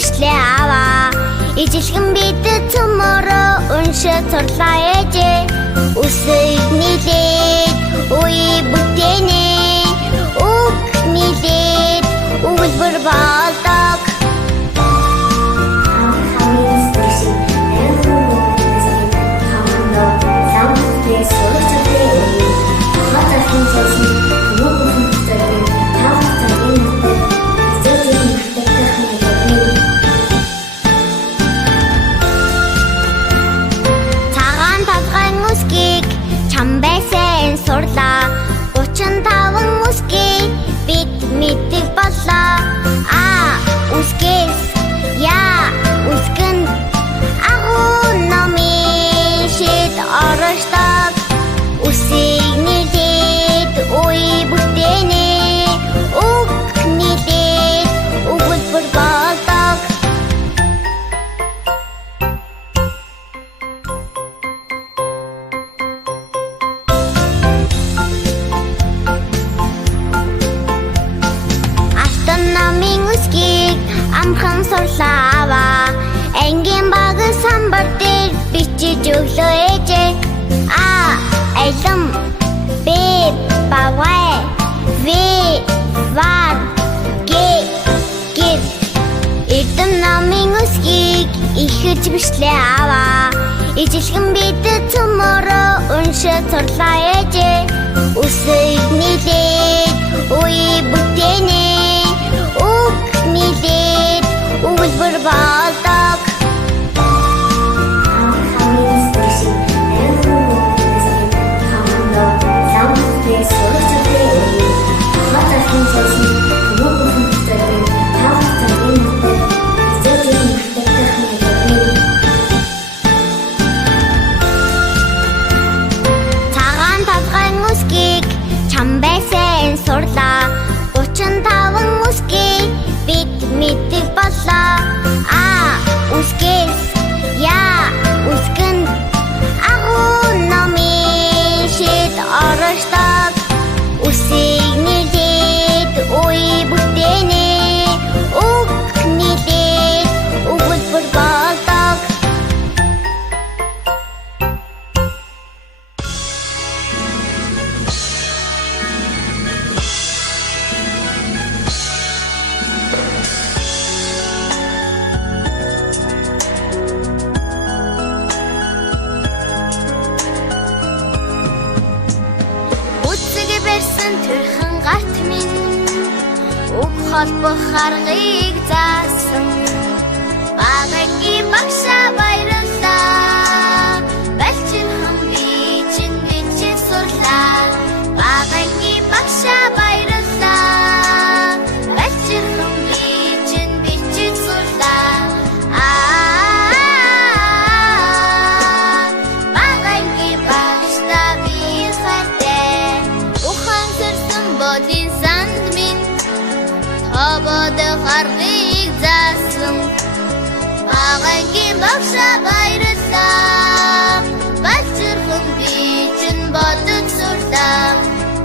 бичлээ аваа. Ижилхэн бидэд цөмөрөө уншиж сурлаа ээжээ. Үсэг нийлээд үе бүтээнэ. Үг нийлээд өгүүлбэр болдог. Цагаан толгойн үсгийг чамбайсан сурлаа. 35 үсгийг бид мэддэг боллоо. А үсгээс я үсгэнд агуу номын шид оршдог. Үсэг нийлээд үе бүтээнэ. Үг нийлээд өгүүлбэр болдог. Автономийн үсгийг амхан сурлаа аваа. Ангийн баг самбар дээр бичиж өглөө ээжээ. А алам Б бавай В вар Г гэр. Эрдэм намын үсгийг ихэж бичлээ аваа. Ижилхэн бидэд цөмөрөө уншиж сурлаа ээжээ. Үсэг нийлээд үе бүтээнэ. Үг нийлээд өгүүлбэр болдог. Цагаан толгойн үсгийг чамбайсан сурлаа. 35 үсгийг бид мэддэг боллоо. А үсгээс я үсгэнд агуу номын шид оршдог. Үсэг нийлээд үе бүтээнэ. Үг нийлээд өгүүлбэр болдог. Үсэг барьсан төрхөн гарт минь үг холбох аргыг заасан. Багагийн багшаа баярлалаа. Балчирхан би чинь бичиж сурлаа. Багагийн багшаа баярлалаа. Балчирхан би чинь бичиж сурлаа. Багагийн багшаа би хайртай. Ухан сэрсэн бодын санд минь тободох аргыг заасан. Багагийн багшаа баярлалаа. Балчирхан би чинь бодож сурлаа.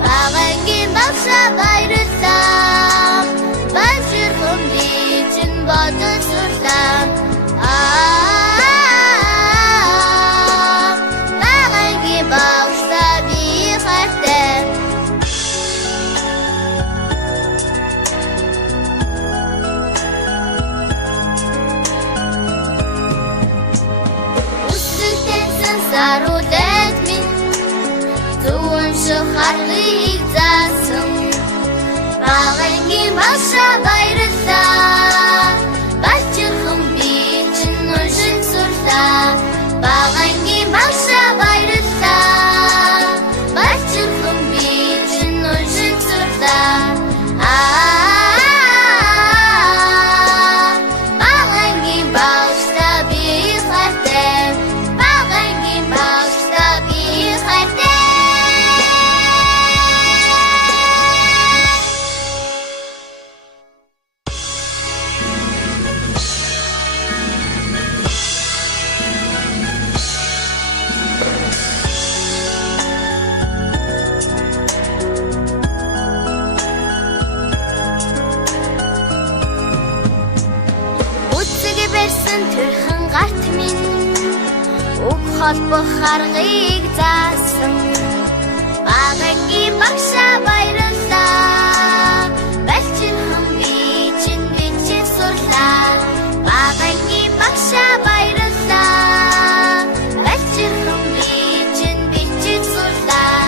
Багагийн багшаа баярлалаа. Балчирхан би чинь бодож сурлаа. Багагийн багшаа би хайртай. Саруулээд минь зүүн шохарыг заасан. Багагийн багшаа баярлалаа. Балчирхан би чинь уншиж сурлаа. Багагийн багшаа баярлалаа. Балчирхан би чинь уншиж сурлаа. Багагийн багшаа би хайртай. Багагийн багшаа би хайртай. холбох аргыг заасан багангийн багшаа баярлалаа балчин хам би чинь сурлаа багангийн багшаа баярлалаа балчин хам би чинь сурлаа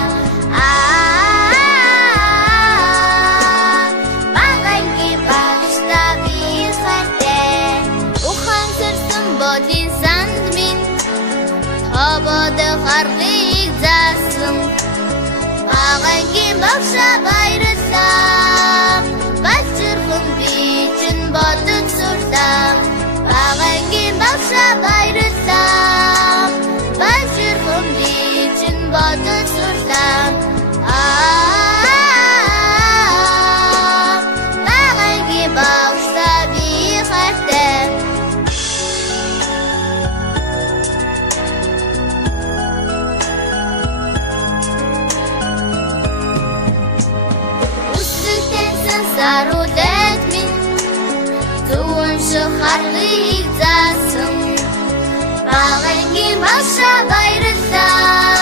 багангийн багшаа би хайртай ухан сэрсэн бодийн санд минь Хободох аргыг заасан багангийн багшаа баярлалаа балчирхан би чинь бодож сурлаа багангийн багшаа баярлалаа балчирхан би чинь бодож сурлаа багангийн багшаа би хайртай Сарулет минь зүүн шахарыг заасан багангийн багшаа баярлалаа